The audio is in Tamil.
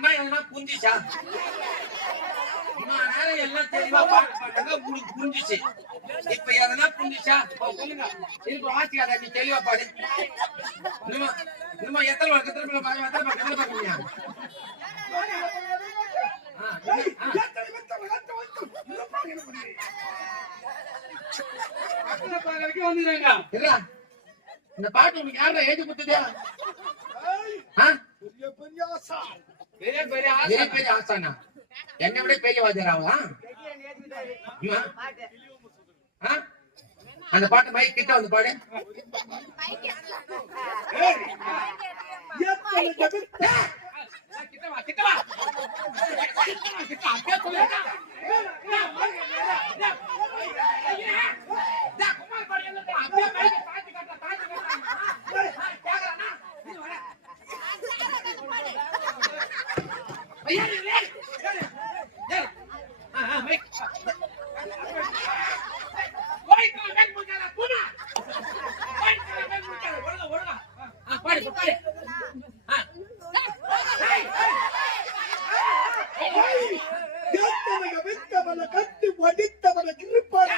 அண்ணா எதனா புரிஞ்சிச்சா? இவ்வளவு நேரம் எல்லாம் தெளிவா பாட்டு பாட்டாங்க, உங்களுக்கு புரிஞ்சிச்சு. இப்ப எதனா புரிஞ்சிச்சா? சொல்லுங்க. இப்ப வாசிக்காத, நீ தெளிவா பாடு. இன்னுமா எத்தனை பக்கத்துல பாக்குறீங்க? இந்த பாட்டு உங்களுக்கு யாரா எழுதி கொடுத்தது? பெரிய ஆசானா? என்னை விட பெரிய வாத்தியாராவா? அந்த பாட்டு மைக் கிட்ட வந்து பாடு. கட்டி வடித்தவனை இருப்பார்.